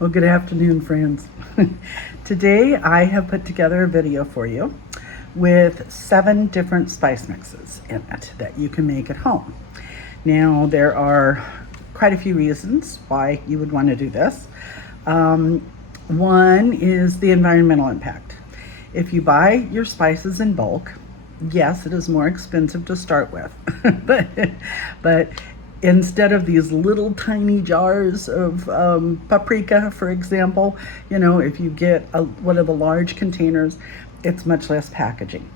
Well, good afternoon, friends. Today I have put together a video for you with 7 different spice mixes in it that you can make at home. Now, there are quite a few reasons why you would want to do this. One is the environmental impact. If you buy your spices in bulk, yes, it is more expensive to start with, but instead of these little tiny jars of paprika, for example, if you get one of the large containers, it's much less packaging.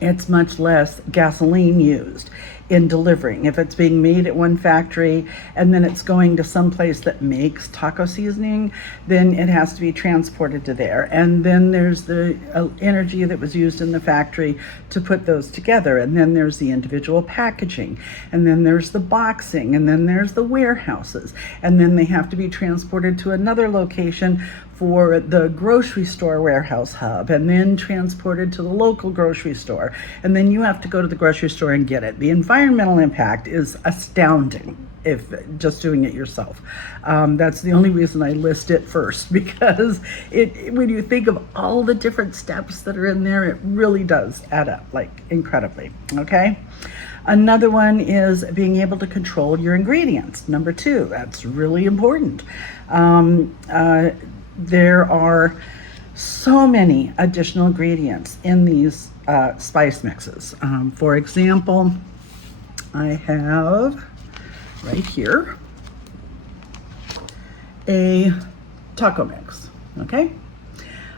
It's much less gasoline used in delivering. If it's being made at one factory and then it's going to some place that makes taco seasoning, then it has to be transported to there. And then there's the energy that was used in the factory to put those together. And then there's the individual packaging. And then there's the boxing. And then there's the warehouses. And then they have to be transported to another location for the grocery store warehouse hub, and then transported to the local grocery store. And then you have to go to the grocery store and get it. The environmental impact is astounding if just doing it yourself. That's the only reason I list it first, because when you think of all the different steps that are in there, it really does add up, like incredibly, okay? Another one is being able to control your ingredients. Number 2, that's really important. There are so many additional ingredients in these spice mixes. For example, I have right here a taco mix, okay?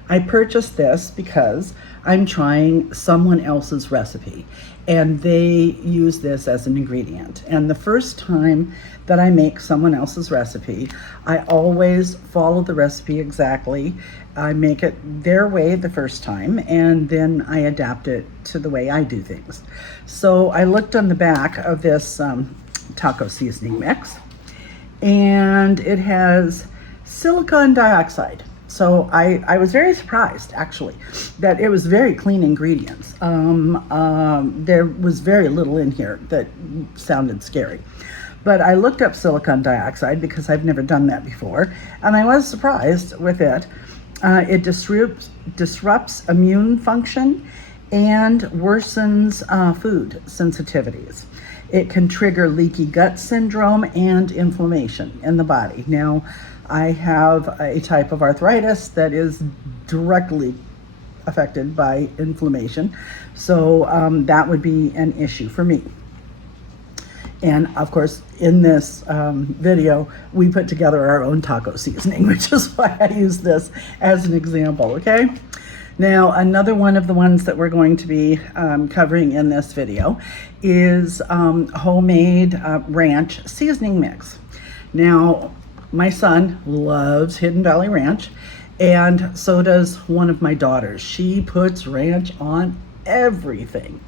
I purchased this because I'm trying someone else's recipe and they use this as an ingredient. And the first time that I make someone else's recipe, I always follow the recipe exactly. I make it their way the first time, and then I adapt it to the way I do things. So I looked on the back of this taco seasoning mix, and it has silicon dioxide. So I was very surprised, actually, that it was very clean ingredients. There was very little in here that sounded scary. But I looked up silicon dioxide because I've never done that before, and I was surprised with it. It disrupts immune function and worsens food sensitivities. It can trigger leaky gut syndrome and inflammation in the body. Now, I have a type of arthritis that is directly affected by inflammation, so that would be an issue for me. And of course, in this video, we put together our own taco seasoning, which is why I use this as an example, okay? Now, another one of the ones that we're going to be covering in this video is homemade ranch seasoning mix. Now, my son loves Hidden Valley Ranch, and so does one of my daughters. She puts ranch on everything.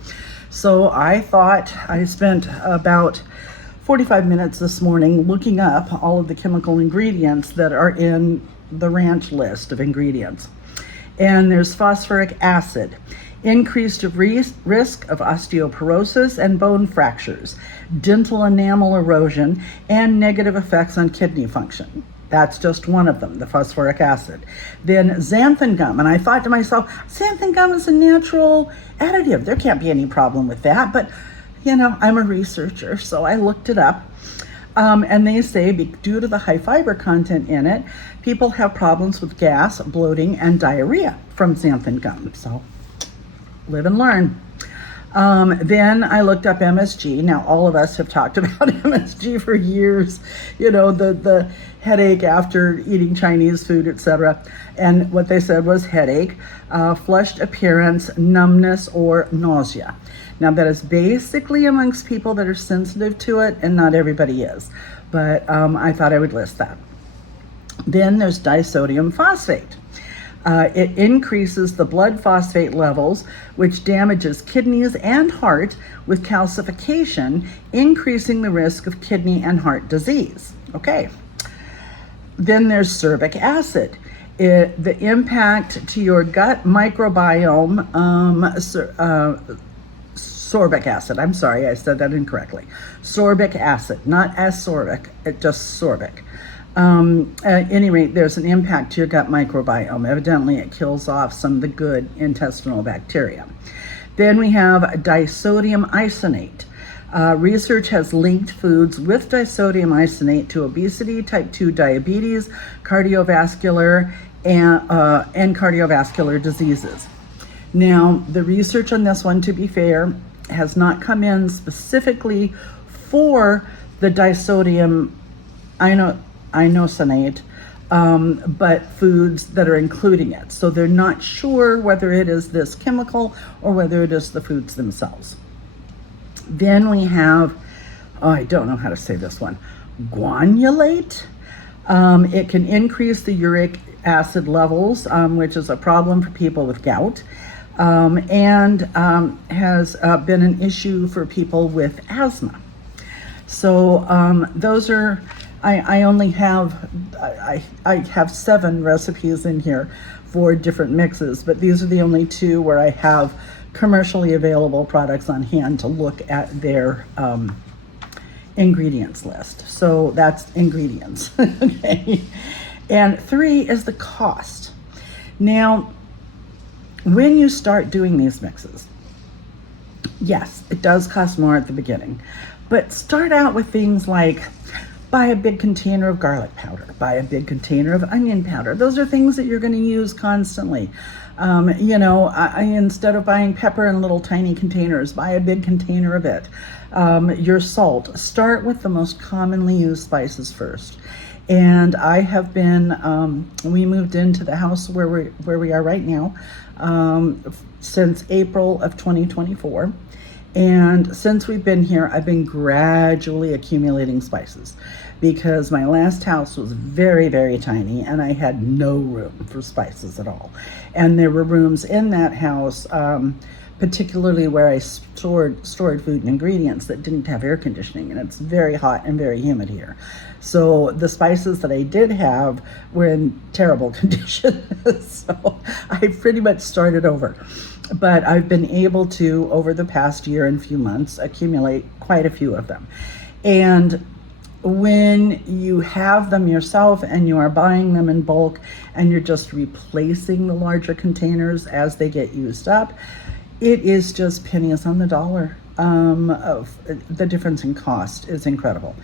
So I thought I spent about 45 minutes this morning looking up all of the chemical ingredients that are in the ranch list of ingredients. And there's phosphoric acid, increased risk of osteoporosis and bone fractures, dental enamel erosion, and negative effects on kidney function. That's just one of them, the phosphoric acid. Then xanthan gum, and I thought to myself, xanthan gum is a natural additive. There can't be any problem with that, but I'm a researcher, so I looked it up. And they say due to the high fiber content in it, people have problems with gas, bloating, and diarrhea from xanthan gum. So live and learn. Then I looked up MSG. Now, all of us have talked about MSG for years, the headache after eating Chinese food, etc. And what they said was headache, flushed appearance, numbness, or nausea. Now, that is basically amongst people that are sensitive to it, and not everybody is. But I thought I would list that. Then there's disodium phosphate. It increases the blood phosphate levels, which damages kidneys and heart with calcification, increasing the risk of kidney and heart disease. Okay. Then there's sorbic acid. The impact to your gut microbiome, sorbic acid. I'm sorry, I said that incorrectly. Sorbic acid, not ascorbic, just sorbic. At any rate, there's an impact to your gut microbiome. Evidently, it kills off some of the good intestinal bacteria. Then we have disodium isonate. Research has linked foods with disodium isonate to obesity, type 2 diabetes, cardiovascular, and cardiovascular diseases. Now, the research on this one, to be fair, has not come in specifically for the disodium inosonate, but foods that are including it. So they're not sure whether it is this chemical or whether it is the foods themselves. Then we have, I don't know how to say this one, guanylate. It can increase the uric acid levels, which is a problem for people with gout, and has been an issue for people with asthma. So those are, I only have, I have 7 recipes in here for different mixes, but these are the only 2 where I have commercially available products on hand to look at their ingredients list. So that's ingredients, okay? And 3 is the cost. Now, when you start doing these mixes, yes, it does cost more at the beginning, but start out with things like buy a big container of garlic powder, buy a big container of onion powder. Those are things that you're going to use constantly. Instead of buying pepper in little tiny containers, buy a big container of it. Your salt, start with the most commonly used spices first. And I have been, we moved into the house where we are right now since April of 2024. And since we've been here, I've been gradually accumulating spices because my last house was very, very tiny and I had no room for spices at all. And there were rooms in that house, particularly where I stored food and ingredients, that didn't have air conditioning, and it's very hot and very humid here. So the spices that I did have were in terrible condition. So I pretty much started over. But I've been able to, over the past year and few months, accumulate quite a few of them. And when you have them yourself and you are buying them in bulk and you're just replacing the larger containers as they get used up, it is just pennies on the dollar. Of the difference in cost is incredible.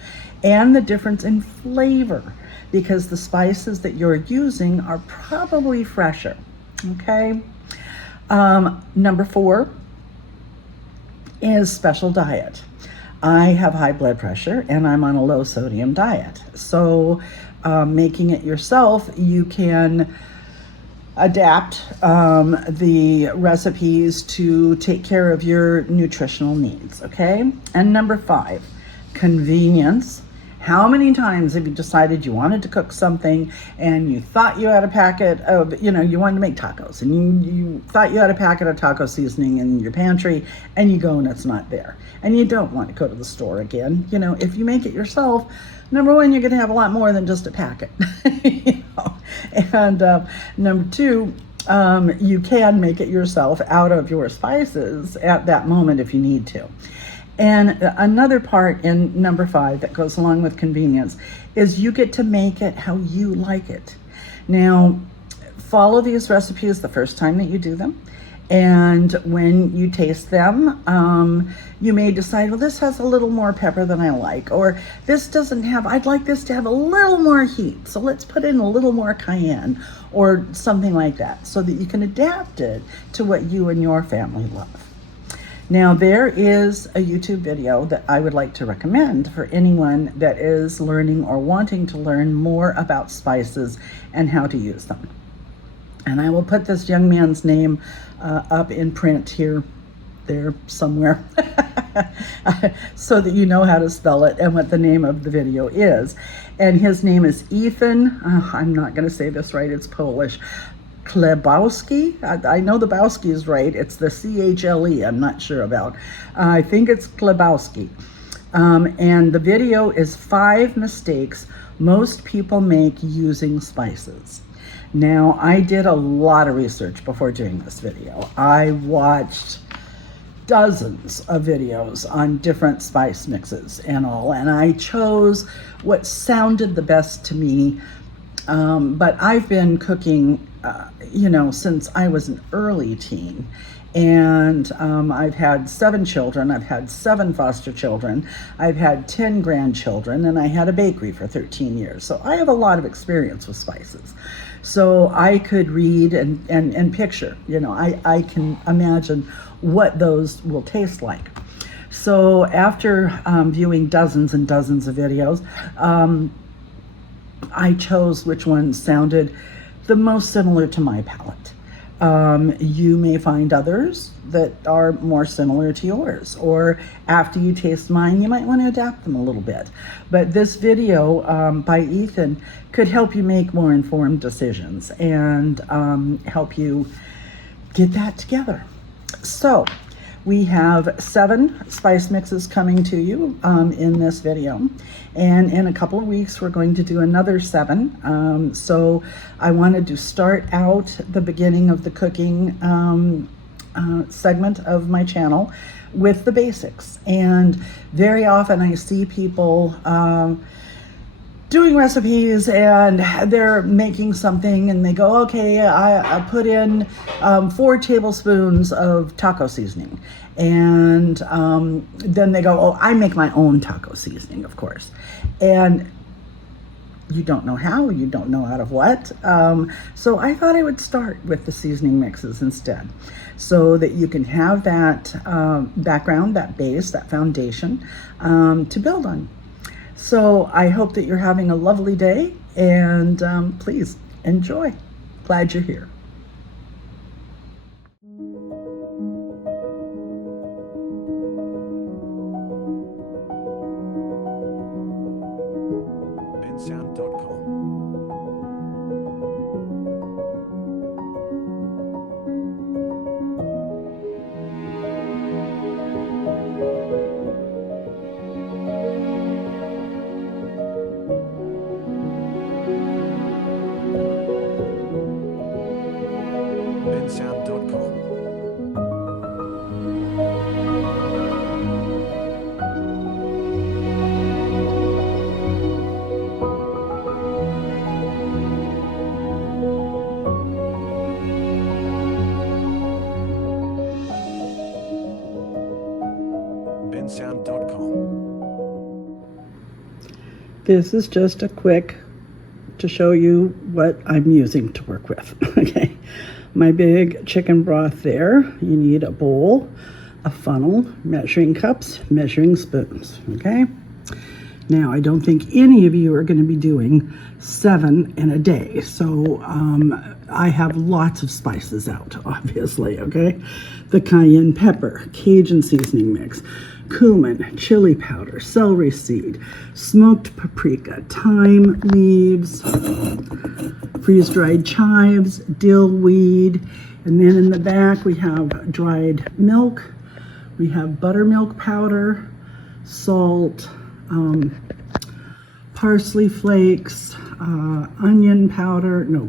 And the difference in flavor, because the spices that you're using are probably fresher, okay? Number 4 is special diet. I have high blood pressure and I'm on a low sodium diet. So making it yourself, you can adapt the recipes to take care of your nutritional needs, okay? And number 5, convenience. How many times have you decided you wanted to cook something and you thought you had a packet of, you wanted to make tacos and you thought you had a packet of taco seasoning in your pantry and you go and it's not there. And you don't want to go to the store again. If you make it yourself, number 1, you're going to have a lot more than just a packet. And number 2, you can make it yourself out of your spices at that moment if you need to. And another part in number 5 that goes along with convenience is you get to make it how you like it. Now, follow these recipes the first time that you do them. And when you taste them, you may decide, well, this has a little more pepper than I like, or this doesn't have, I'd like this to have a little more heat, so let's put in a little more cayenne, or something like that, so that you can adapt it to what you and your family love. Now, there is a YouTube video that I would like to recommend for anyone that is learning or wanting to learn more about spices and how to use them. And I will put this young man's name up in print here, there, somewhere, so that you know how to spell it and what the name of the video is. And his name is Ethan, I'm not going to say this right, it's Polish, Chlebowski. I know the Bowski is right. It's the CHLE I'm not sure about. I think it's Chlebowski. And the video is 5 mistakes most people make using spices. Now, I did a lot of research before doing this video. I watched dozens of videos on different spice mixes and all, and I chose what sounded the best to me. But I've been cooking, since I was an early teen. And I've had 7 children, I've had 7 foster children, I've had 10 grandchildren, and I had a bakery for 13 years. So I have a lot of experience with spices. So I could read and picture, I can imagine what those will taste like. So after viewing dozens and dozens of videos, I chose which ones sounded the most similar to my palate. You may find others that are more similar to yours, or after you taste mine, you might want to adapt them a little bit. But this video by Ethan could help you make more informed decisions and help you get that together. So we have 7 spice mixes coming to you in this video. And in a couple of weeks, we're going to do another 7. So I wanted to start out the beginning of the cooking segment of my channel with the basics. And very often I see people doing recipes and they're making something and they go, okay, I put in 4 tablespoons of taco seasoning. And then they go, oh, I make my own taco seasoning, of course. And you don't know how, you don't know out of what. So I thought I would start with the seasoning mixes instead, so that you can have that background, that base, that foundation to build on. So I hope that you're having a lovely day, and please enjoy. Glad you're here. This is just a quick to show you what I'm using to work with. Okay, my big chicken broth there. You need a bowl, a funnel, measuring cups, measuring spoons. Okay, now I don't think any of you are going to be doing 7 in a day, so I have lots of spices out, obviously. Okay, the cayenne pepper, Cajun seasoning mix, cumin, chili powder, celery seed, smoked paprika, thyme leaves, freeze-dried chives, dill weed, and then in the back we have dried milk, we have buttermilk powder, salt, parsley flakes,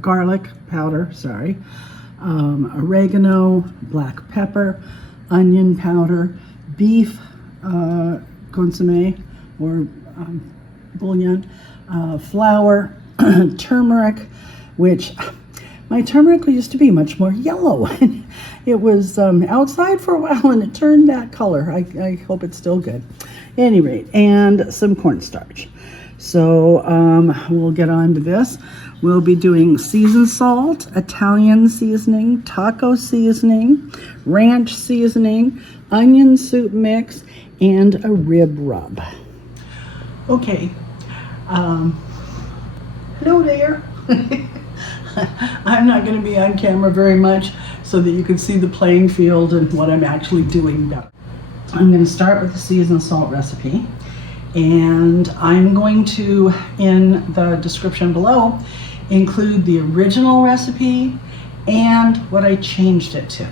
garlic powder, oregano, black pepper, onion powder, beef consomme or bouillon, flour, turmeric, which my turmeric used to be much more yellow. It was outside for a while and it turned that color. I hope it's still good. At any rate, and some cornstarch. So we'll get on to this. We'll be doing seasoned salt, Italian seasoning, taco seasoning, ranch seasoning, onion soup mix, and a rib rub. Okay. Hello there. I'm not going to be on camera very much so that you can see the playing field and what I'm actually doing better. I'm going to start with the seasoned salt recipe, and I'm going to, in the description below, include the original recipe and what I changed it to.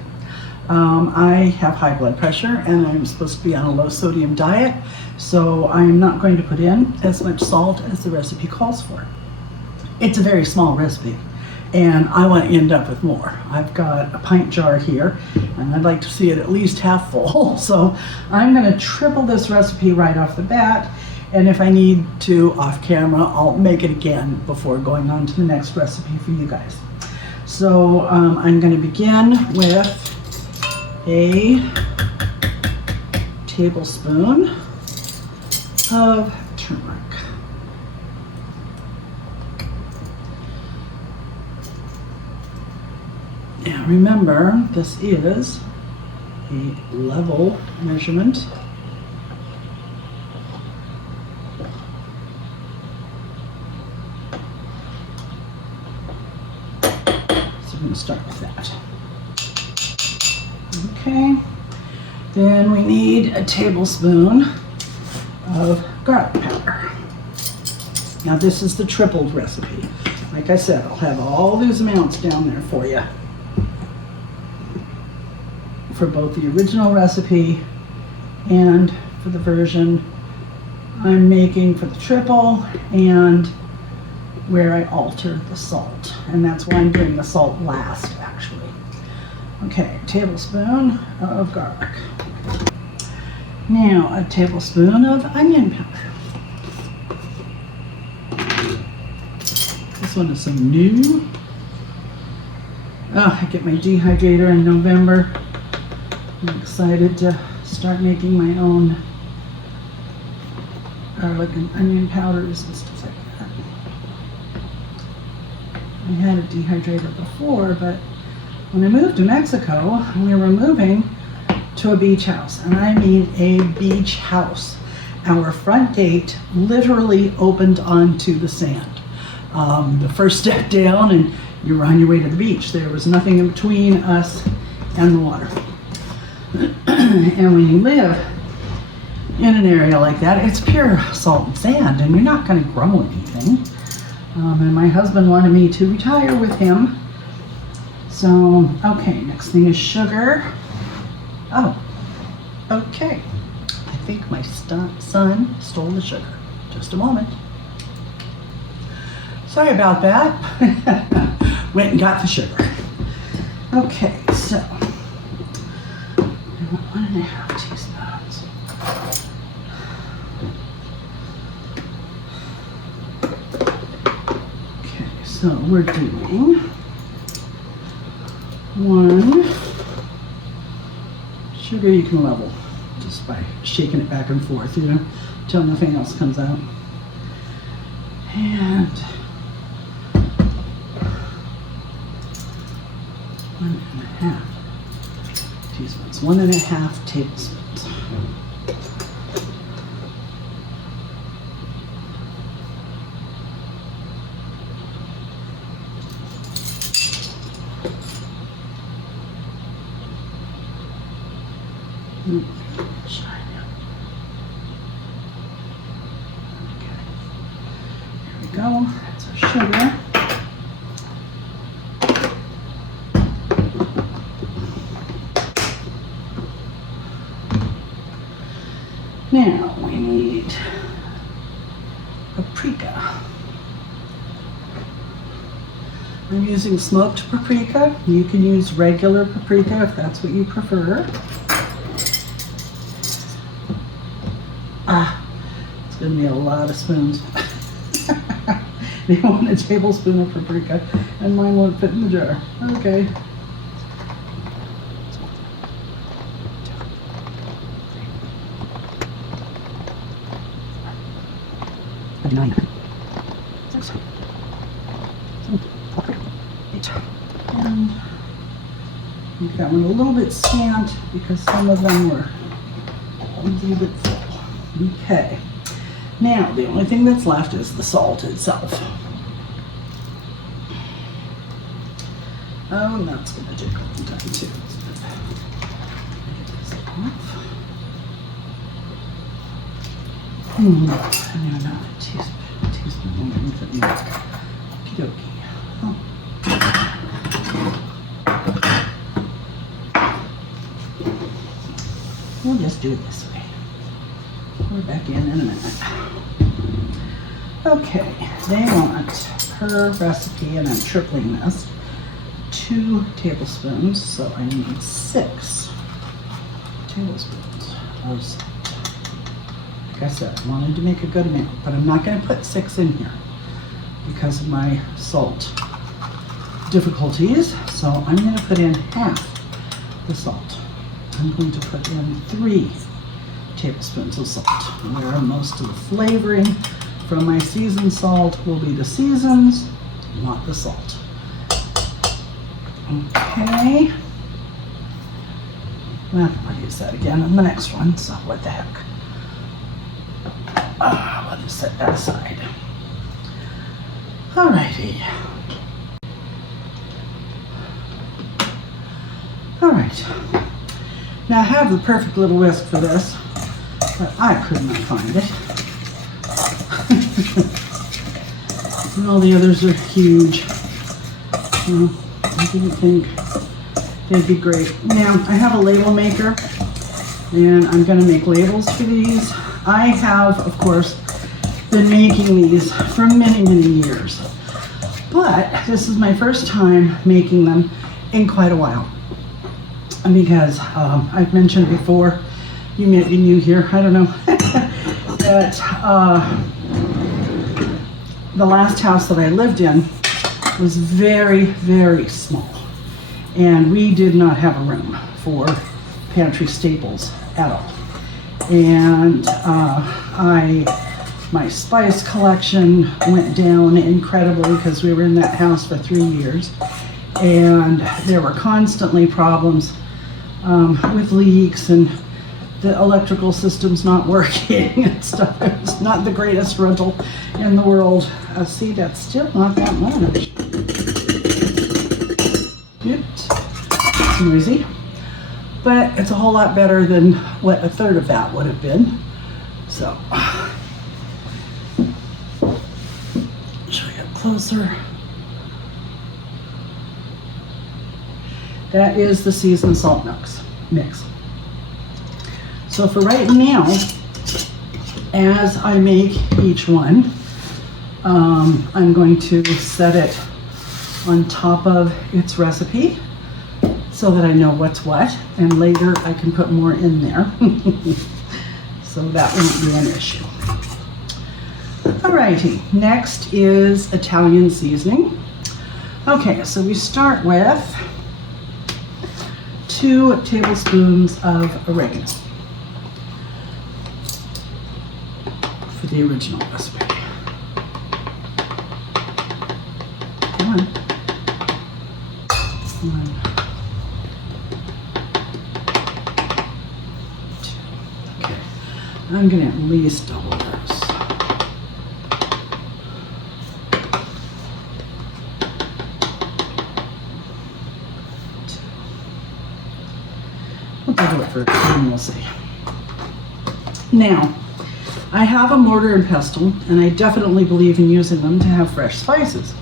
I have high blood pressure and I'm supposed to be on a low sodium diet, so I'm not going to put in as much salt as the recipe calls for. It's a very small recipe, and I want to end up with more. I've got a pint jar here, and I'd like to see it at least half full. So I'm going to triple this recipe right off the bat, and if I need to off camera, I'll make it again before going on to the next recipe for you guys. So I'm going to begin with a tablespoon of turmeric. Now remember, this is a level measurement. So I'm going to start with that. Okay. Then we need a tablespoon of garlic powder. Now this is the tripled recipe. Like I said, I'll have all these amounts down there for you, for both the original recipe and for the version I'm making for the triple, and where I altered the salt. And that's why I'm doing the salt last, actually. Okay, tablespoon of garlic. Now a tablespoon of onion powder. This one is some new. Oh, I get my dehydrator in November. I'm excited to start making my own garlic and onion powders and stuff like that. I had a dehydrator before, but when I moved to Mexico, we were moving to a beach house, and I mean a beach house. Our front gate literally opened onto the sand. The first step down and you were on your way to the beach. There was nothing in between us and the water. And when you live in an area like that, it's pure salt and sand, and you're not going to grow anything. And my husband wanted me to retire with him. So, okay, next thing is sugar. Oh, okay. I think my son stole the sugar. Just a moment. Sorry about that. Went and got the sugar. Okay, so 1.5 teaspoons. Okay, so we're doing 1 sugar. You can level just by shaking it back and forth, you know, till nothing else comes out. And 1.5 teaspoons, 1.5 tablespoons. Shine it. Okay. Here we go. That's our sugar. Now we need paprika. I'm using smoked paprika. You can use regular paprika if that's what you prefer. It's going to be a lot of spoons. You want a tablespoon of paprika, and mine won't fit in the jar. Okay. And we've got one a little bit scant because some of them were a little bit full. Okay, now the only thing that's left is the salt itself. Oh, and that's going to take a long time too. I don't know, a teaspoon. Okie dokie. Oh. We'll just do it this way. We're back in a minute. Okay, they want per recipe, and I'm tripling this, 2 tablespoons, so I need 6 tablespoons of salt. Like I said, I wanted to make a good amount, but I'm not going to put 6 in here because of my salt difficulties. So I'm going to put in half the salt. I'm going to put in 3 tablespoons of salt, where most of the flavoring from my seasoned salt will be the seasons, not the salt. Okay. Well, I'll use that again in the next one, so what the heck. I'll just set that aside. Alrighty. Alright. Now I have the perfect little whisk for this, but I could not find it. And all the others are huge. I didn't think they'd be great. Now I have a label maker, and I'm going to make labels for these. I have, of course, been making these for many, many years, but this is my first time making them in quite a while. Because I've mentioned before, you may be new here, I don't know, that the last house that I lived in was very, very small, and we did not have a room for pantry staples at all. And my spice collection went down incredibly because we were in that house for 3 years, and there were constantly problems with leaks and the electrical system's not working and stuff. It was not the greatest rental in the world. See, that's still not that much. Oops, it's noisy. But it's a whole lot better than what a third of that would have been. So, show you up closer. That is the seasoned salt mix. So for right now, as I make each one, I'm going to set it on top of its recipe so that I know what's what, and later I can put more in there. So that won't be an issue. Alrighty, next is Italian seasoning. Okay, so we start with 2 tablespoons of oregano for the original recipe. Come on. 1, 2. Okay, I'm going to at least double this. We'll do it for and we'll see. Now, I have a mortar and pestle, and I definitely believe in using them to have fresh spices.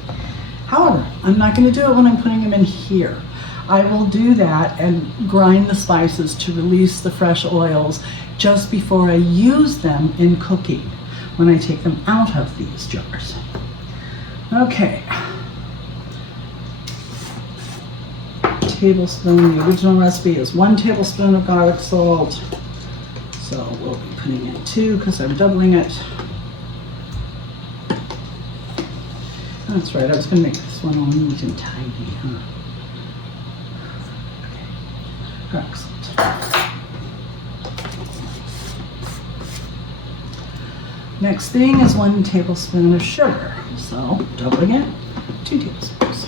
However, I'm not going to do it when I'm putting them in here. I will do that and grind the spices to release the fresh oils just before I use them in cooking, when I take them out of these jars. Okay. Tablespoon, the original recipe is 1 tablespoon of garlic salt. So we'll be putting in 2 because I'm doubling it. That's right, I was going to make this one all neat and tidy, huh? Okay. Excellent. Next thing is 1 tablespoon of sugar. So doubling it, 2 tablespoons.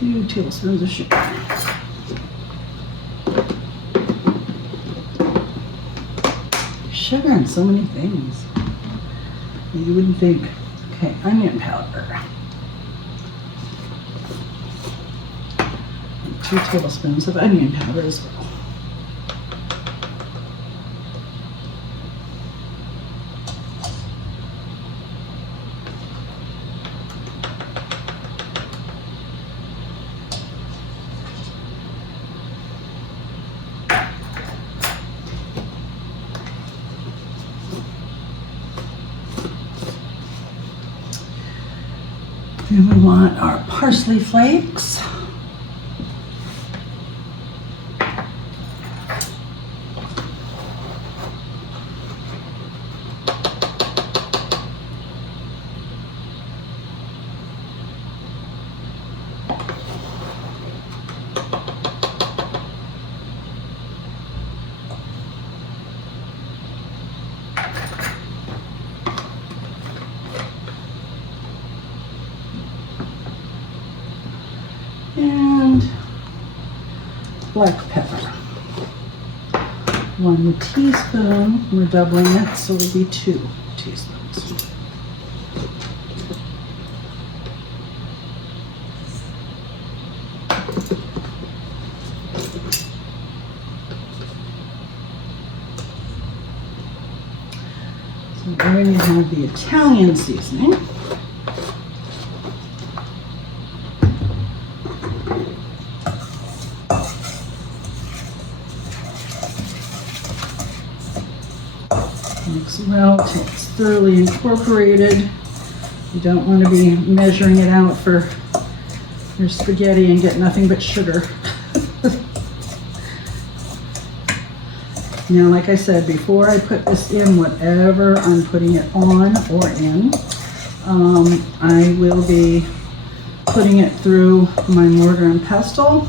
Two tablespoons of sugar. Sugar in so many things. You wouldn't think. Okay, onion powder. 2 2 tablespoons of onion powder as well. And we want our parsley flakes. And black pepper. 1 teaspoon, we're doubling it, so it'll be 2 teaspoons. So we already have the Italian seasoning. Mix well till it's thoroughly incorporated. You don't want to be measuring it out for your spaghetti and get nothing but sugar. Now, like I said, before I put this in, whatever I'm putting it on or in, I will be putting it through my mortar and pestle.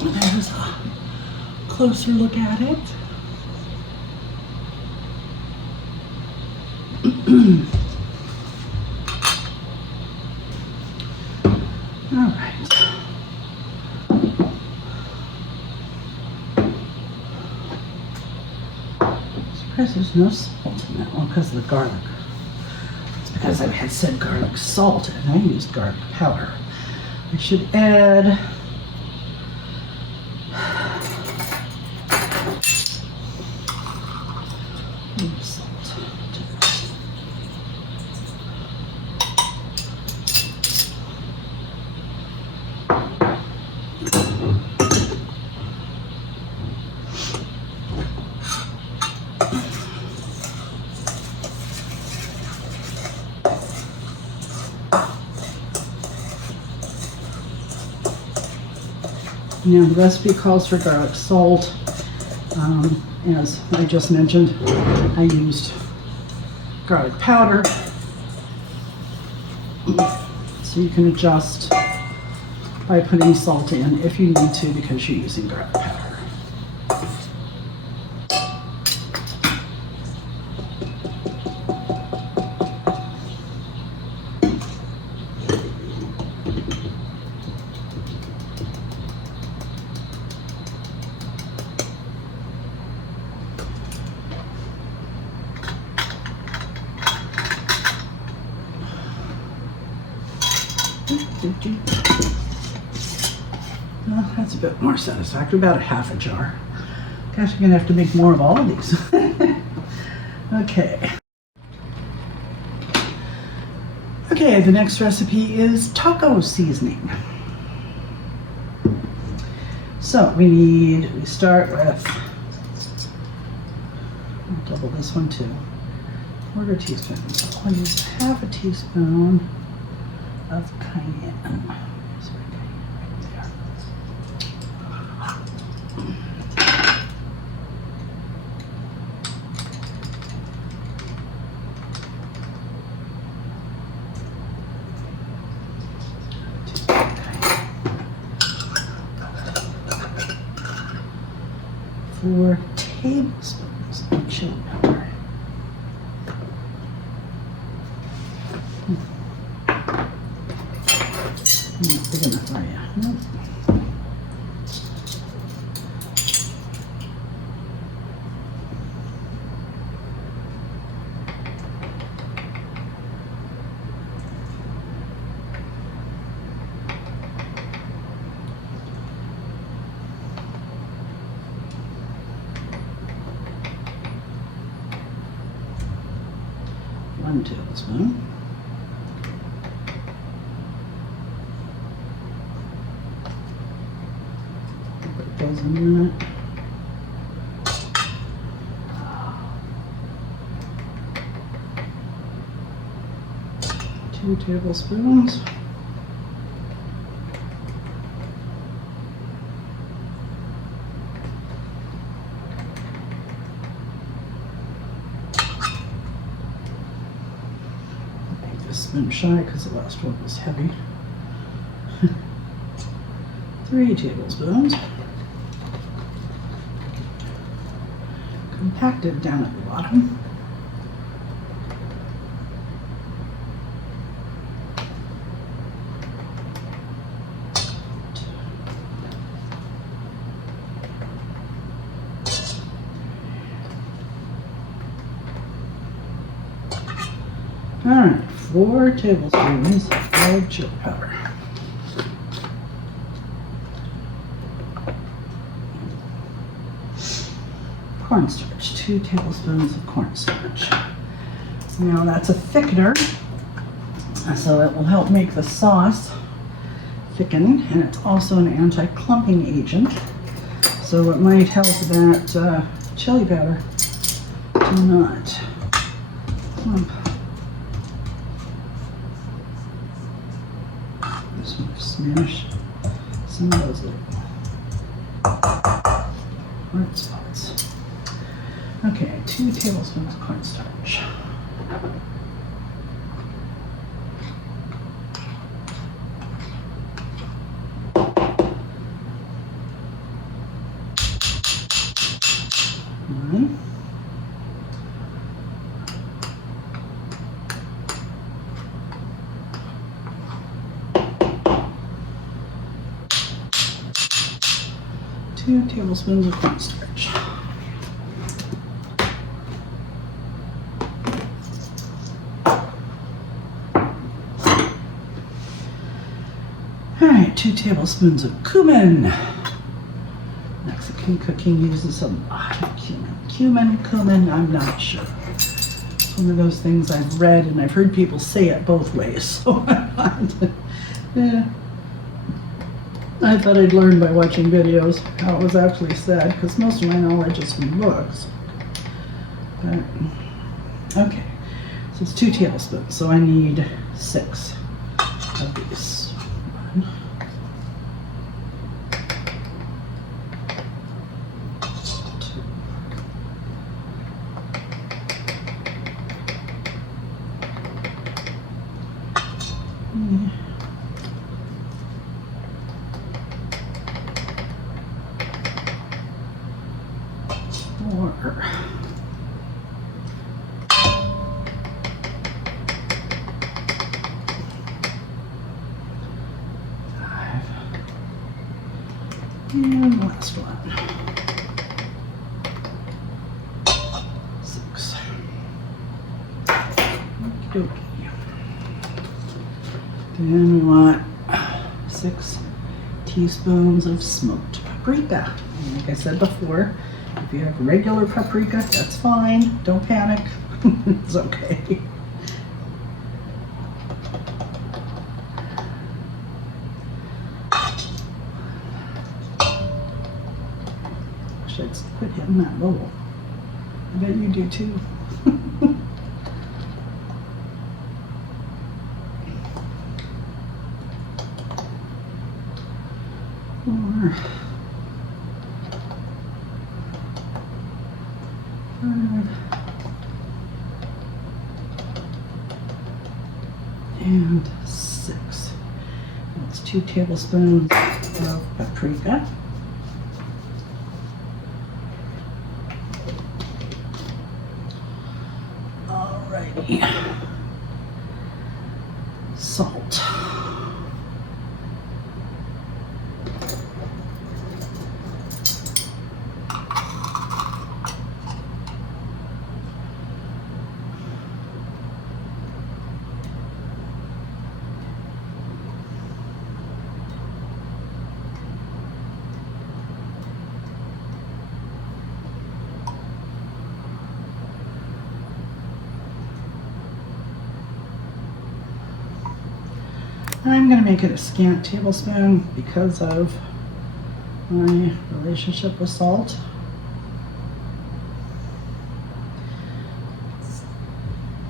There's a closer look at it. All right. Surprised there's no salt in that one because of the garlic. It's because I had said garlic salt and I used garlic powder. I should add salt to this. Now, the recipe calls for garlic salt. As I just mentioned, I used garlic powder. So you can adjust by putting salt in if you need to because you're using garlic powder. Well, that's a bit more satisfactory, about a half a jar. Gosh, I'm gonna have to make more of all of these. Okay. Okay, the next recipe is taco seasoning. So we start with, I'll double this one too, 1/4 teaspoon. So I'll use half a teaspoon of cayenne. There's my cayenne right there. 4 tablespoons of chili powder. Not big enough, are you? Nope. 1 tablespoon. Put those in a minute. 2 tablespoons. Make this spoon shy because the last one was heavy. 3 tablespoons. Compacted down at the bottom. All right, 4 tablespoons of chili powder. Cornstarch, 2 tablespoons of cornstarch. Now that's a thickener, so it will help make the sauce thicken, and it's also an anti-clumping agent, so it might help that chili powder to not clump. Just want to smash some of those little hard spots. Okay, 2 tablespoons of cornstarch. One. Two tablespoons of cornstarch. All right, 2 tablespoons of cumin. Mexican cooking uses a lot of cumin. Cumin, I'm not sure. It's one of those things I've read and I've heard people say it both ways. So yeah. I thought I'd learn by watching videos how it was actually said, because most of my knowledge is from books. But, okay, so it's 2 tablespoons, so I need 6 of these. 1, 2, 3, 4, 5, and last one, 6. Okay. Then we want 6 teaspoons of smoked paprika. And like I said before, if you have regular paprika, that's fine. Don't panic. It's okay. Wish I'd quit hitting that bowl. I bet you do too. Four. 5, and 6. That's 2 tablespoons of paprika. Alrighty. Salt. I'm going to make it a scant tablespoon because of my relationship with salt.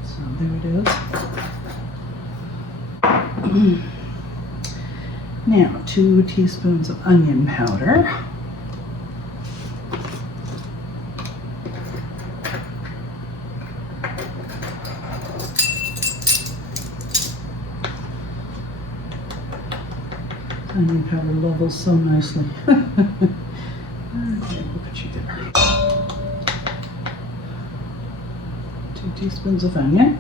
So there it is. Now, 2 teaspoons of onion powder. Onion powder levels so nicely. Okay, we'll put you there. 2 teaspoons of onion.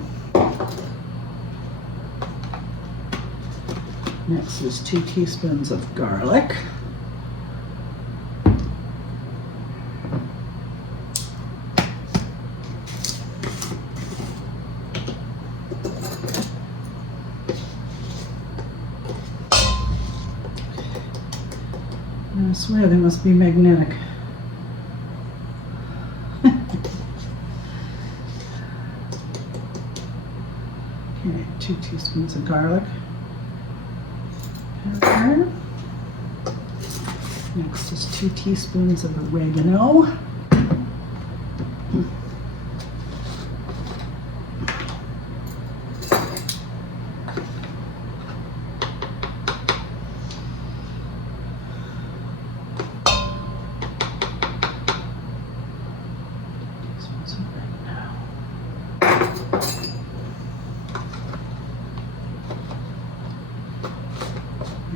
Next is 2 teaspoons of garlic. I swear they must be magnetic. Okay, 2 teaspoons of garlic powder. Next is 2 teaspoons of oregano.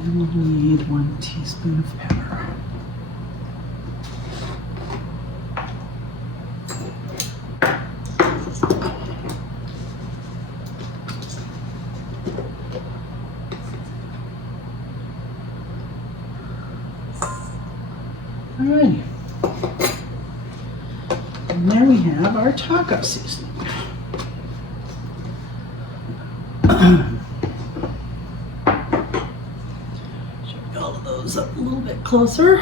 And we'll need 1 teaspoon of pepper. Alrighty. And there we have our taco seasoning. All of those up a little bit closer.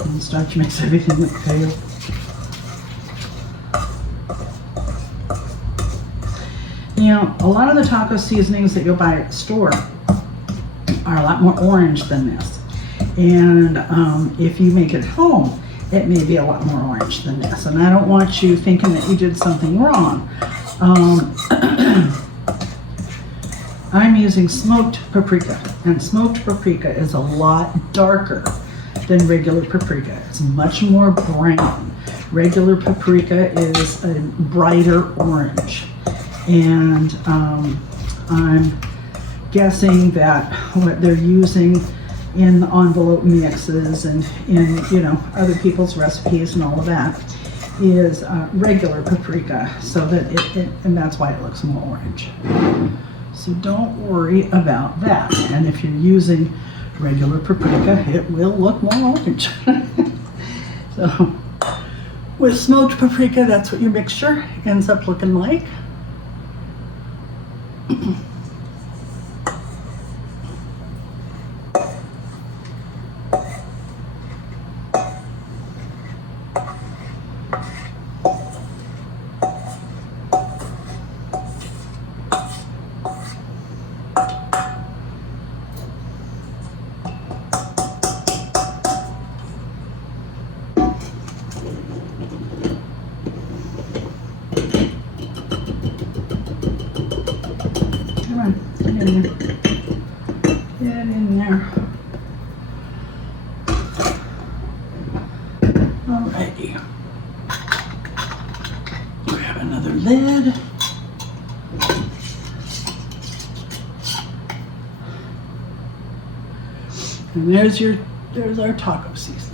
And starch makes everything look pale. You know, a lot of the taco seasonings that you'll buy at the store are a lot more orange than this. And if you make it at home, it may be a lot more orange than this. And I don't want you thinking that you did something wrong. I'm using smoked paprika, and smoked paprika is a lot darker than regular paprika. It's much more brown. Regular paprika is a brighter orange. And I'm guessing that what they're using in the envelope mixes and in, you know, other people's recipes and all of that is regular paprika, so that and that's why it looks more orange. So don't worry about that. And if you're using regular paprika, it will look more orange. So with smoked paprika, that's what your mixture ends up looking like. Come on, get in there. Get in there. Alrighty. Grab another lid. And there's our taco seasoning.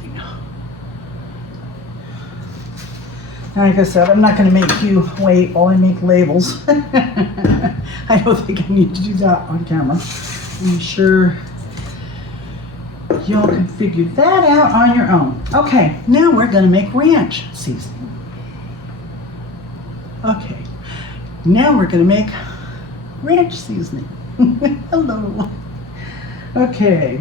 Like I said, I'm not going to make you wait while I make labels. I don't think I need to do that on camera. I'm sure y'all can figure that out on your own. Okay, now we're going to make ranch seasoning. Okay, Now we're going to make ranch seasoning. Hello. Okay,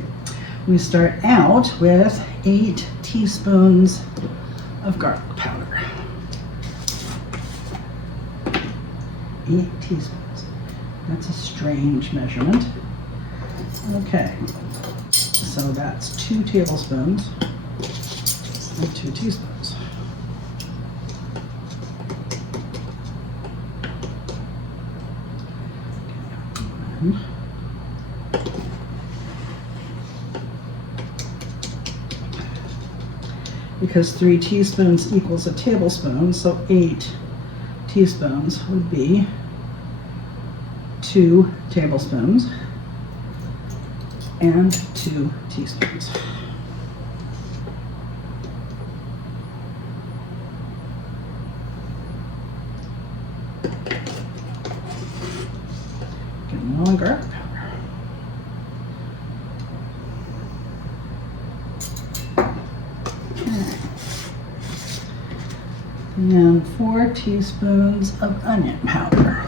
we start out with 8 teaspoons of garlic powder. 8 teaspoons. That's a strange measurement. Okay, so that's 2 tablespoons and 2 teaspoons. Because 3 teaspoons equals a tablespoon, so 8 teaspoons would be 2 tablespoons and 2 teaspoons. Getting all the garlic powder. And 4 teaspoons of onion powder.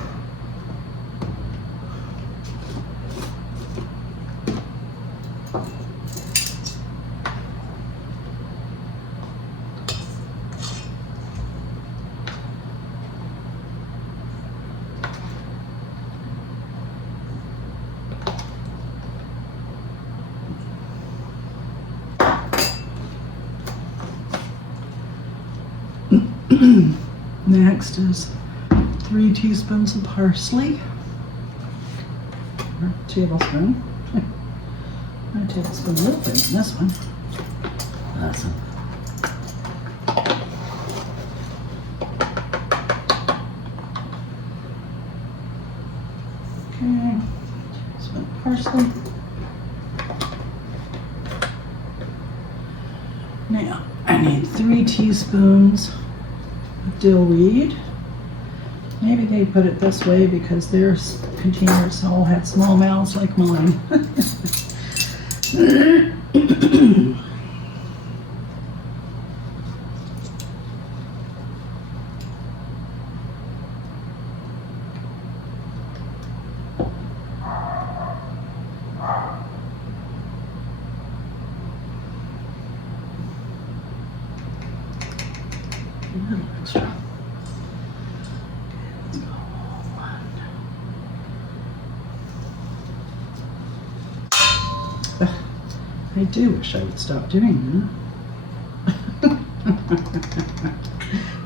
Next is 3 teaspoons of parsley, or a tablespoon. A tablespoon, a little bit in this one. Awesome. Okay, tablespoon of parsley. Now, I need 3 teaspoons dill weed. Maybe they put it this way because their containers all had small mouths like mine. A little extra. I do wish I would stop doing that.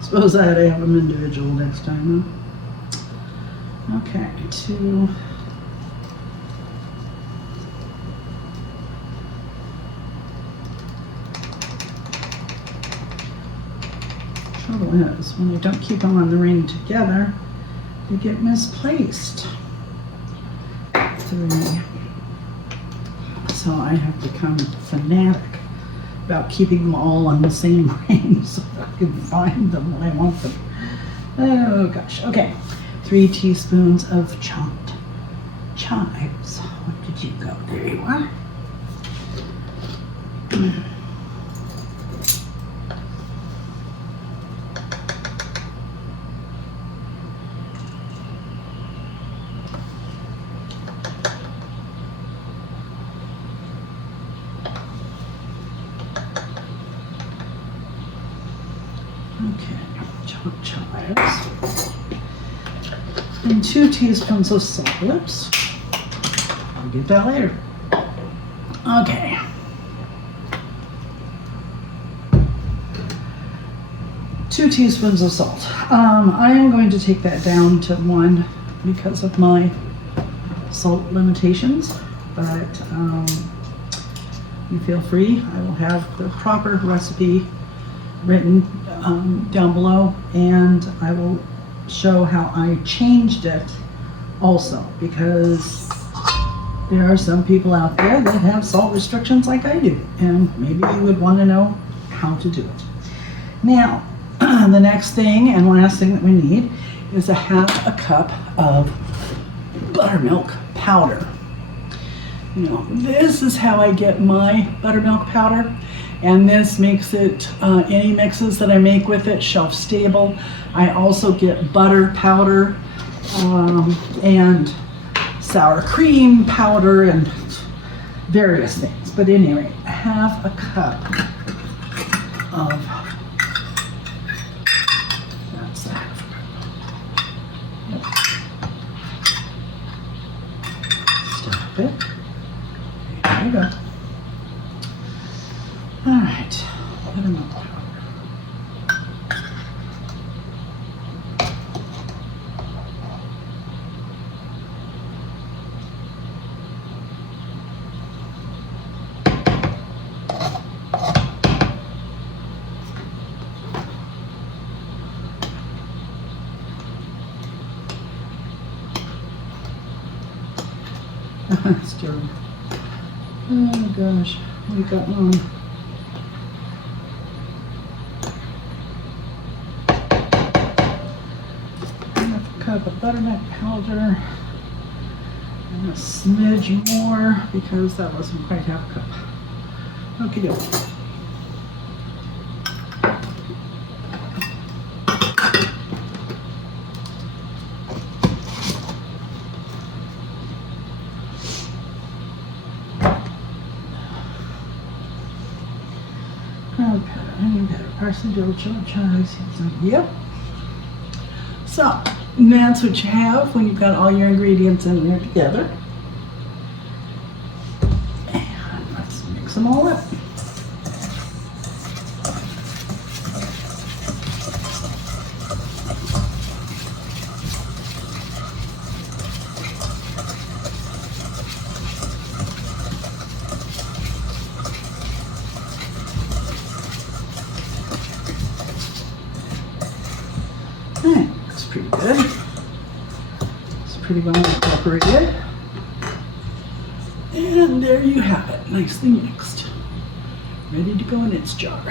Suppose I had to have them individual next time, huh? Okay, 2. Trouble is, when you don't keep them on the ring together, they get misplaced. 3. So I have become fanatic about keeping them all on the same ring so I can find them when I want them. Oh gosh, okay. 3 teaspoons of chopped chives. Where did you go? There you are. Okay, chopped chives. And 2 teaspoons of salt lips. I'll get that later. Okay. Two teaspoons of salt. I am going to take that down to 1 because of my salt limitations, but you feel free. I will have the proper recipe written down below, and I will show how I changed it also, because there are some people out there that have salt restrictions like I do, and maybe you would want to know how to do it. Now, the next thing and last thing that we need is a 1/2 cup of buttermilk powder. You know, this is how I get my buttermilk powder, and this makes it, any mixes that I make with it, shelf stable. I also get butter powder and sour cream powder and various things. But anyway, half a cup of that's half a cup. Yep. Stop it. There you go. All right, put them up. Still. Oh gosh, we got one. Half a cup of butternut powder and a smidge more because that wasn't quite half a cup. Okay, go. Parsley, dill, chili, chives. Yep. So that's what you have when you've got all your ingredients in there together. And let's mix them all up. Looks pretty good. It's pretty well incorporated. And there you have it, nicely mixed. Ready to go in its jar.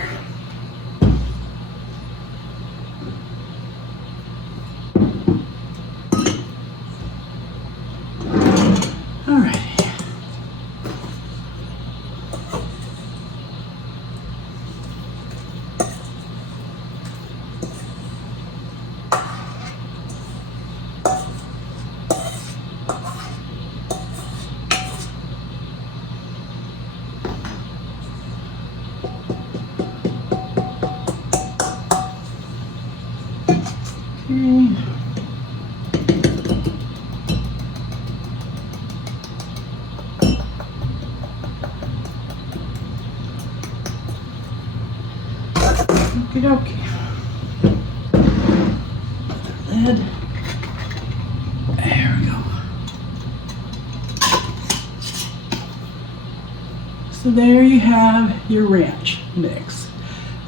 Alrighty. Okie dokie. Lid. There we go. So there you have your ranch mix.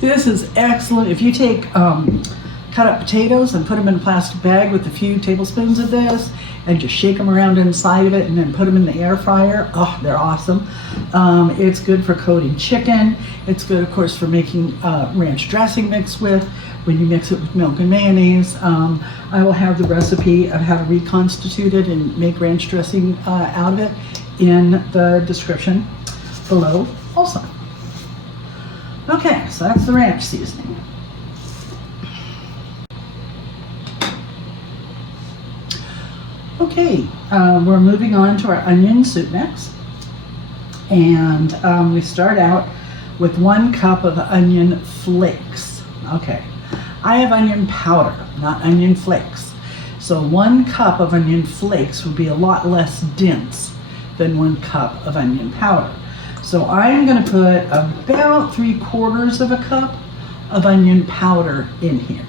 This is excellent. If you take cut up potatoes and put them in a plastic bag with a few tablespoons of this and just shake them around inside of it and then put them in the air fryer, oh, they're awesome. It's good for coating chicken. It's good, of course, for making ranch dressing mix with, when you mix it with milk and mayonnaise. I will have the recipe of how to reconstitute it and make ranch dressing out of it in the description below also. Okay, so that's the ranch seasoning. Okay, we're moving on to our onion soup mix. And we start out with 1 cup of onion flakes. Okay, I have onion powder, not onion flakes. So 1 cup of onion flakes would be a lot less dense than 1 cup of onion powder. So I'm going to put about 3/4 of a cup of onion powder in here.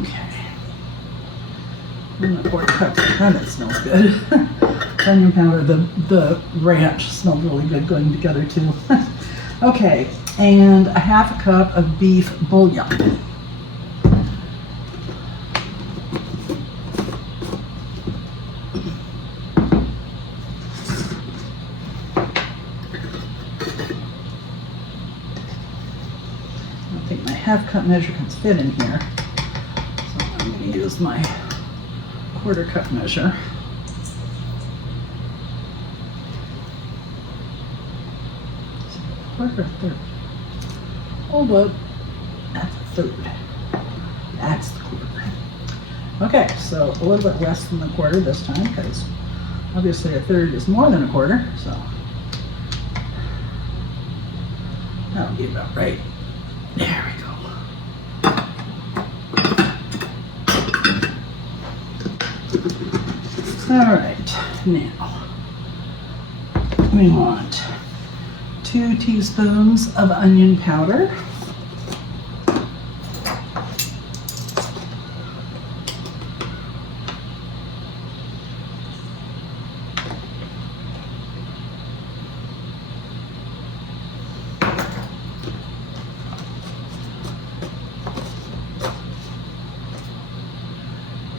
Okay. And the 4 cups. Oh, that smells good. Onion powder, the ranch smelled really good going together too. Okay, and a 1/2 cup of beef bouillon. I don't think my half cup measure can fit in here, so I'm going to use my quarter cup measure. Quarter, a third. Hold up. That's a third. That's the quarter. Okay, so a little bit less than the quarter this time, because obviously a third is more than a quarter, so that'll be about right. There we go. All right, now we want 2 teaspoons of onion powder.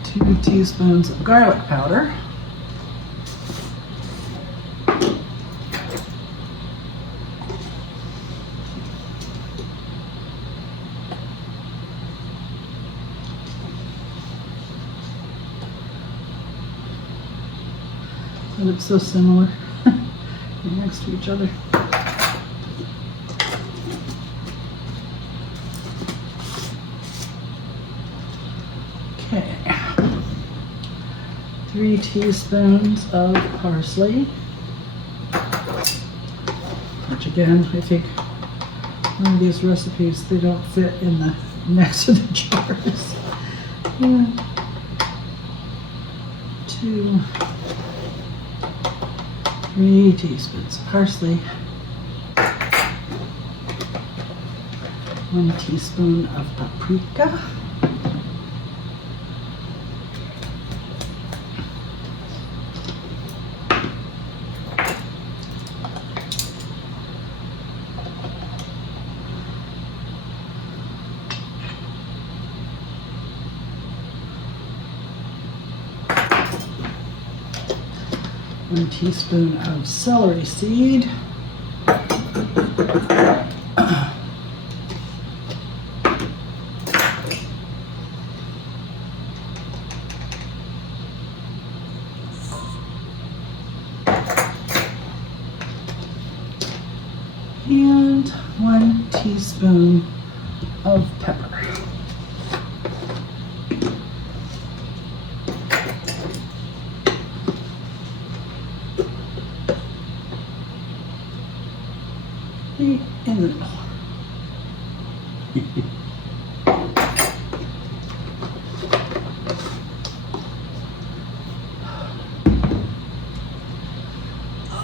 Two teaspoons of garlic powder. They look so similar. They're next to each other. Okay. 3 teaspoons of parsley, which again, I think one of these recipes, they don't fit in the next to the jars. 2, 3 teaspoons of parsley, 1 teaspoon of paprika, 1 teaspoon of celery seed, and 1 teaspoon of pepper. In the middle.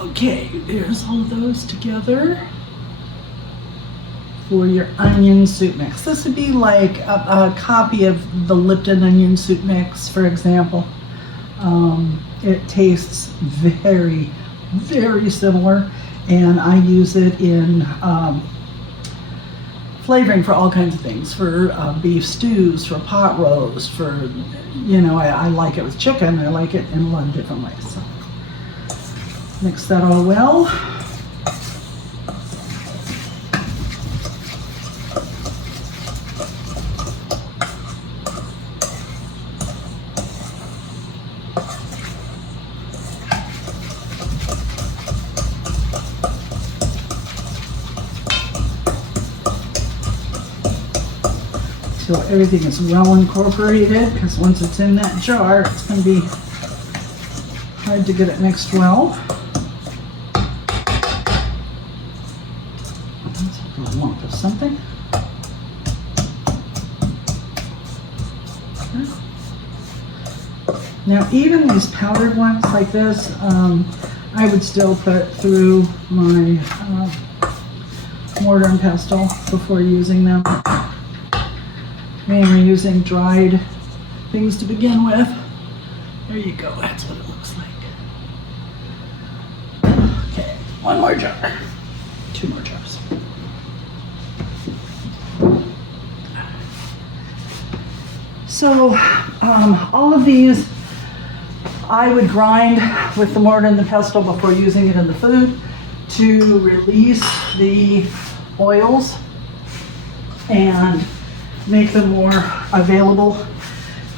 Okay, there's all of those together for your onion soup mix. This would be like a copy of the Lipton onion soup mix, for example. It tastes very, very similar. And I use it in flavoring for all kinds of things, for beef stews, for pot roast, for, you know, I like it with chicken. I like it in a lot of different ways. So mix that all well. So everything is well incorporated, because once it's in that jar, it's going to be hard to get it mixed well. That's a little lump of something. Now, even these powdered ones like this, I would still put through my mortar and pestle before using them. Mainly using dried things to begin with. There you go, that's what it looks like. Okay, 1 more jar. 2 more jars. So, all of these I would grind with the mortar and the pestle before using it in the food to release the oils and make them more available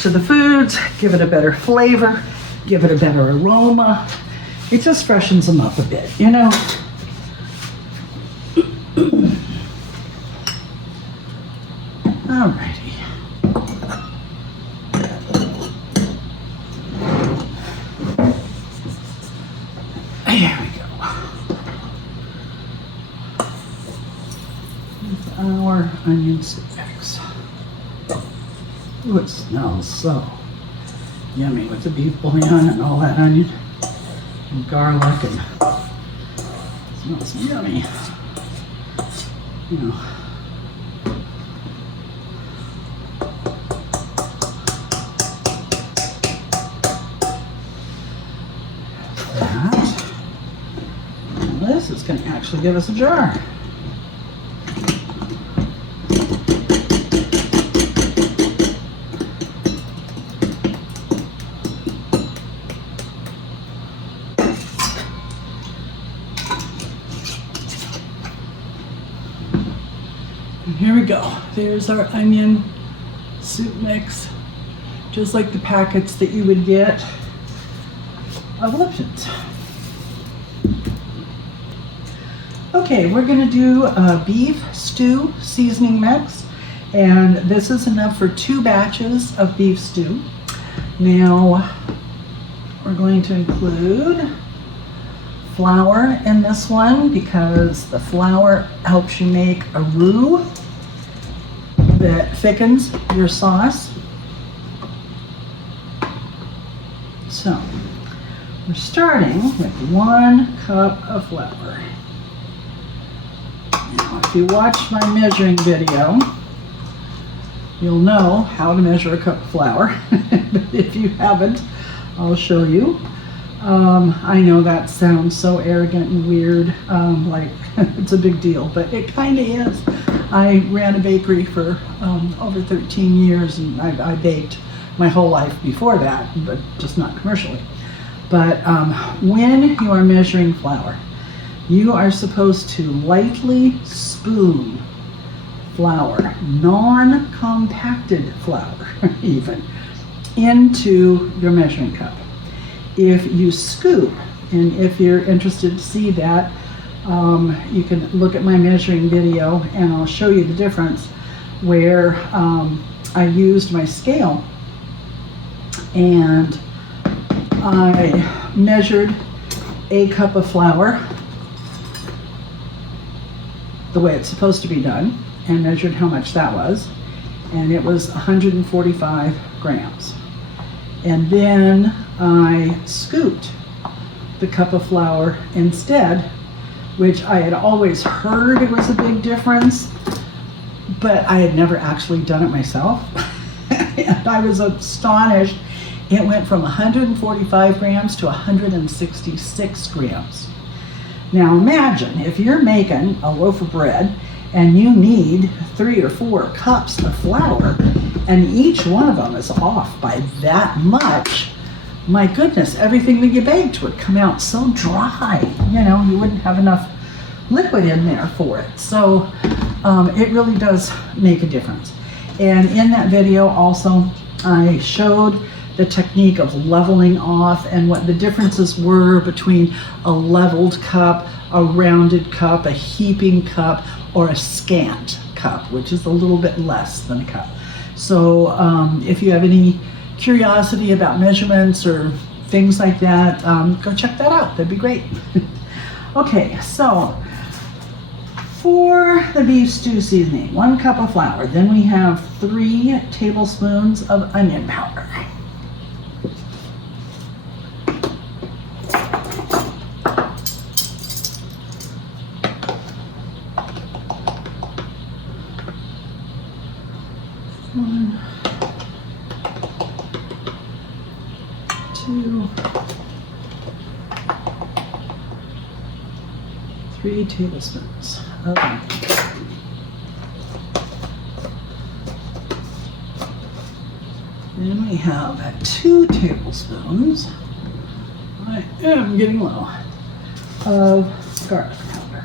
to the foods, give it a better flavor, give it a better aroma. It just freshens them up a bit, you know? Alrighty. There we go. With our onion soup mix. Ooh, it smells so yummy with the beef bouillon and all that onion and garlic, and it smells yummy. You know. That. And this is going to actually give us a jar. Here we go. There's our onion soup mix, just like the packets that you would get of Lipton's. Okay, we're going to do a beef stew seasoning mix, and this is enough for 2 batches of beef stew. Now, we're going to include flour in this one because the flour helps you make a roux that thickens your sauce. So we're starting with 1 cup of flour. Now, if you watch my measuring video, you'll know how to measure a cup of flour. But if you haven't, I'll show you. I know that sounds so arrogant and weird, like it's a big deal, but it kind of is. I ran a bakery for over 13 years, and I baked my whole life before that, but just not commercially. But when you are measuring flour, you are supposed to lightly spoon flour, non-compacted flour even, into your measuring cup. If you scoop, and if you're interested to see that, you can look at my measuring video and I'll show you the difference where I used my scale and I measured a cup of flour the way it's supposed to be done and measured how much that was, and it was 145 grams. And then I scooped the cup of flour instead, which I had always heard it was a big difference, but I had never actually done it myself. And I was astonished. It went from 145 grams to 166 grams. Now imagine if you're making a loaf of bread and you need 3 or 4 cups of flour, and each one of them is off by that much. My goodness, everything that you baked would come out so dry. You know, you wouldn't have enough liquid in there for it. So it really does make a difference. And in that video also, I showed the technique of leveling off and what the differences were between a leveled cup, a rounded cup, a heaping cup, or a scant cup, which is a little bit less than a cup. So if you have any curiosity about measurements or things like that, go check that out. That'd be great. Okay, so for the beef stew seasoning, 1 cup of flour. Then we have 3 tablespoons of onion powder. One, 2, 3 tablespoons of onion. Then we have 2 tablespoons, I am getting low, of garlic powder.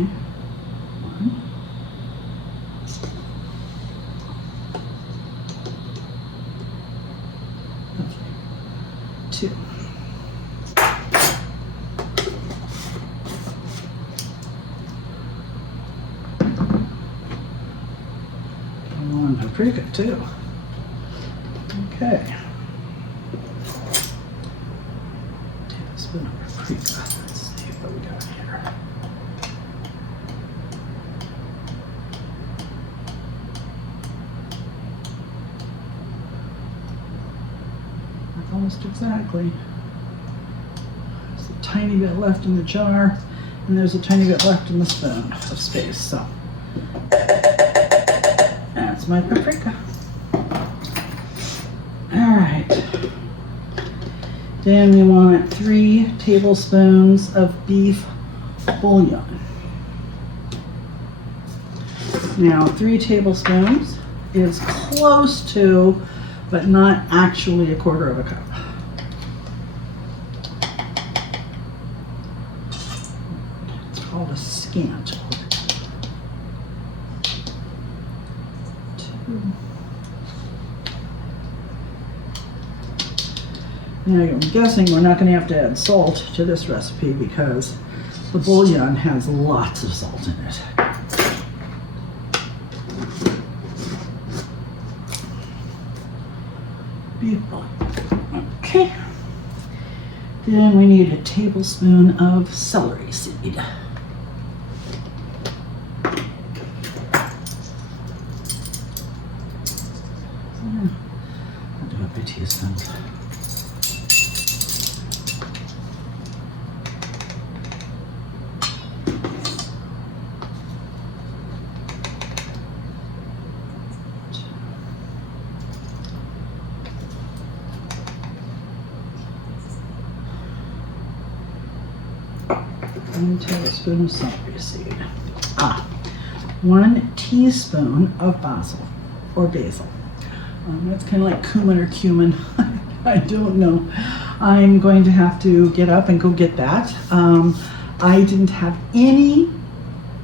Okay. 1. Okay. 2. On paprika too. Okay. Tablespoon of paprika. Let's see what we got here. Almost exactly. There's a tiny bit left in the jar, and there's a tiny bit left in the spoon of space. So that's my paprika. All right. Then we want 3 tablespoons of beef bouillon. Now, 3 tablespoons is close to, but not actually, a quarter of a cup. It's called a scant. 2. Now, I'm guessing we're not going to have to add salt to this recipe because the bouillon has lots of salt in it. Beef bouillon. Okay. Then we need a tablespoon of celery seed. I'll do it by teaspoons. One tablespoon of celery seed. 1 teaspoon of basil or basil. That's kind of like cumin or cumin. I don't know. I'm going to have to get up and go get that. I didn't have any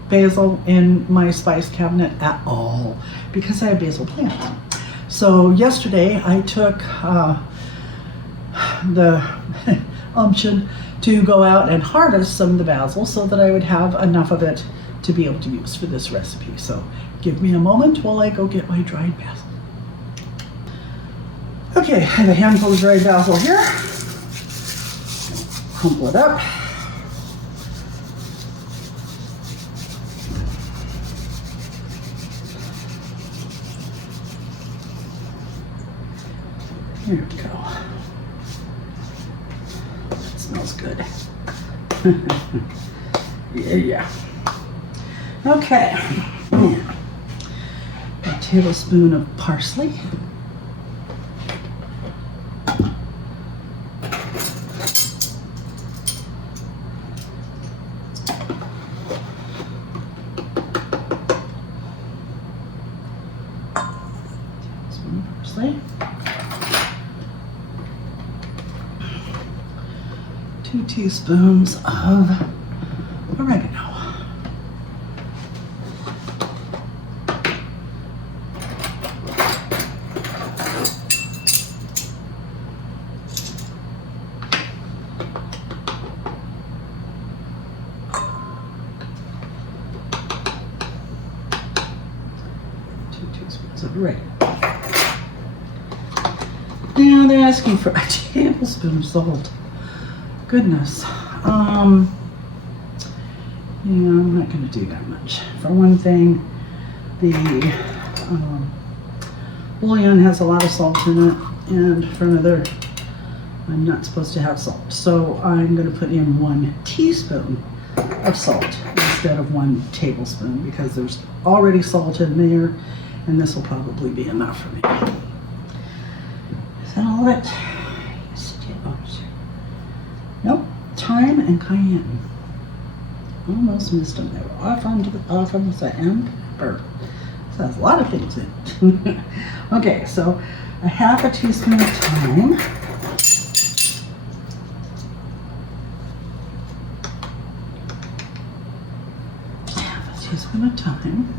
basil in my spice cabinet at all because I have basil plants. So yesterday I took the option to go out and harvest some of the basil so that I would have enough of it to be able to use for this recipe. So give me a moment while I go get my dried basil. Okay, I have a handful of dried basil here. Crumple it up. Here we go. That smells good. Yeah. Okay. A tablespoon of parsley. Tablespoon of parsley. 2 teaspoons of oregano. Right. Now they're asking for a tablespoon of salt. Goodness. Yeah, I'm not going to do that much. For one thing, the bouillon has a lot of salt in it, and for another, I'm not supposed to have salt. So I'm going to put in 1 teaspoon of salt instead of 1 tablespoon because there's already salt in there. And this will probably be enough for me. Is that all of it? Nope. Thyme and cayenne. Almost missed them. They were off on the end. Pepper. So that's a lot of things in it. Okay, so a half a teaspoon of thyme. teaspoon of thyme,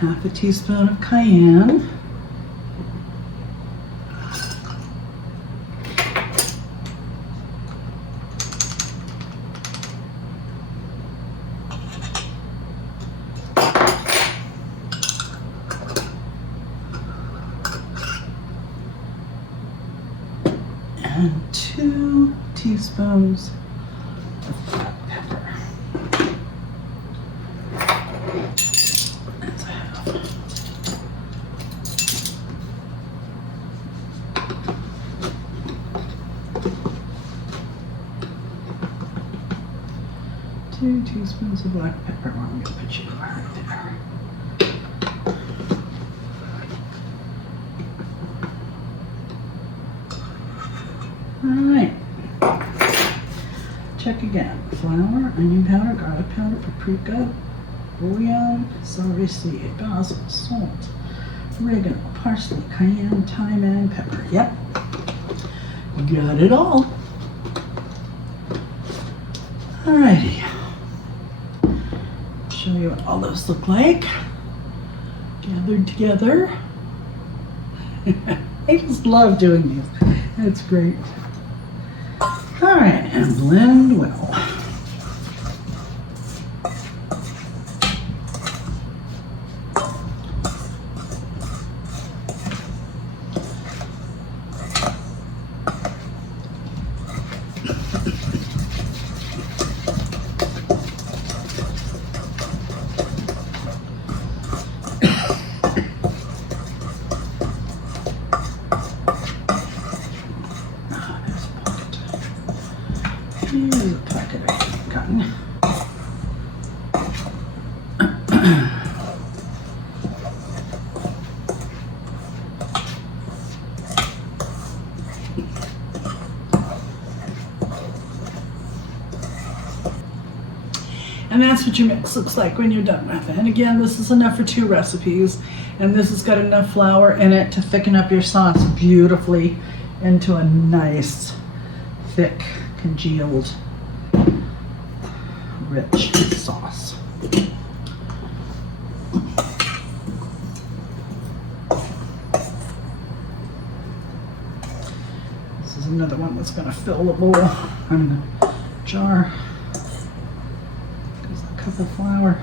half a teaspoon of cayenne, and 2 teaspoons of black pepper. That's a half. Two teaspoons of black pepper. I'm going to put you right there. Alright, check again. Flour, onion powder, garlic powder, paprika, bouillon, celery seed, basil, salt, oregano, parsley, cayenne, thyme, and pepper. Yep, got it all. Alrighty, show you what all those look like gathered together. I just love doing these. That's great. All right, and blend well. Here's a packet of cotton. And that's what your mix looks like when you're done with it. And again, this is enough for 2 recipes. And this has got enough flour in it to thicken up your sauce beautifully into a nice, thick, congealed, rich sauce. This is another one that's going to fill the bowl. I'm in the jar. There's a cup of flour.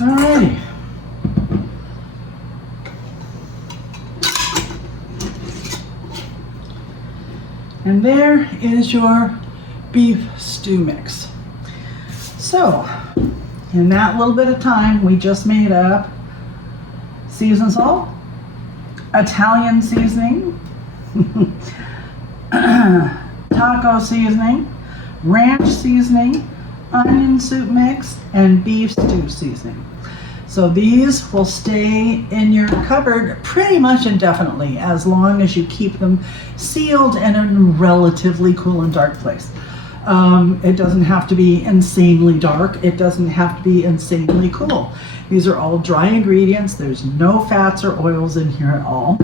Alrighty. And there is your beef stew mix. So, in that little bit of time, we just made up seasoned salt, Italian seasoning, taco seasoning, ranch seasoning, onion soup mix, and beef stew seasoning. So these will stay in your cupboard pretty much indefinitely as long as you keep them sealed and in a relatively cool and dark place. It doesn't have to be insanely dark. It doesn't have to be insanely cool. These are all dry ingredients. There's no fats or oils in here at all.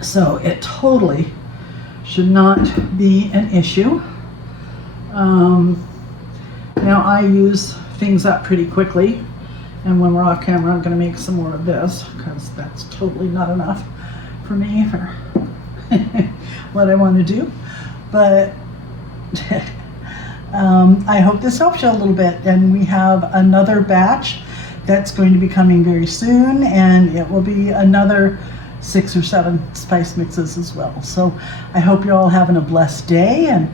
So it totally should not be an issue. Now I use things up pretty quickly, and when we're off camera I'm going to make some more of this because that's totally not enough for me for what I want to do. But I hope this helps you a little bit, and we have another batch that's going to be coming very soon, and it will be another 6 or 7 spice mixes as well. So I hope you're all having a blessed day, and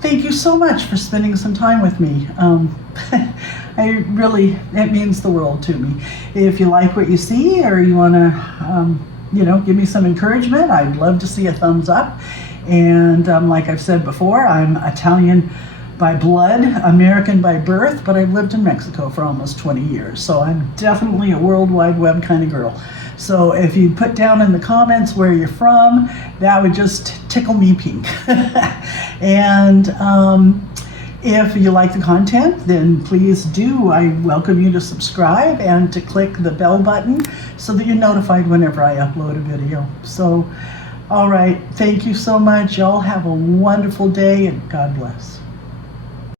thank you so much for spending some time with me. It means the world to me. If you like what you see, or you want to, give me some encouragement, I'd love to see a thumbs up. And like I've said before, I'm Italian by blood, American by birth, but I've lived in Mexico for almost 20 years. So I'm definitely a World Wide Web kind of girl. So if you put down in the comments where you're from, that would just tickle me pink. And if you like the content, then please do. I welcome you to subscribe and to click the bell button so that you're notified whenever I upload a video. So, all right, thank you so much. Y'all have a wonderful day and God bless.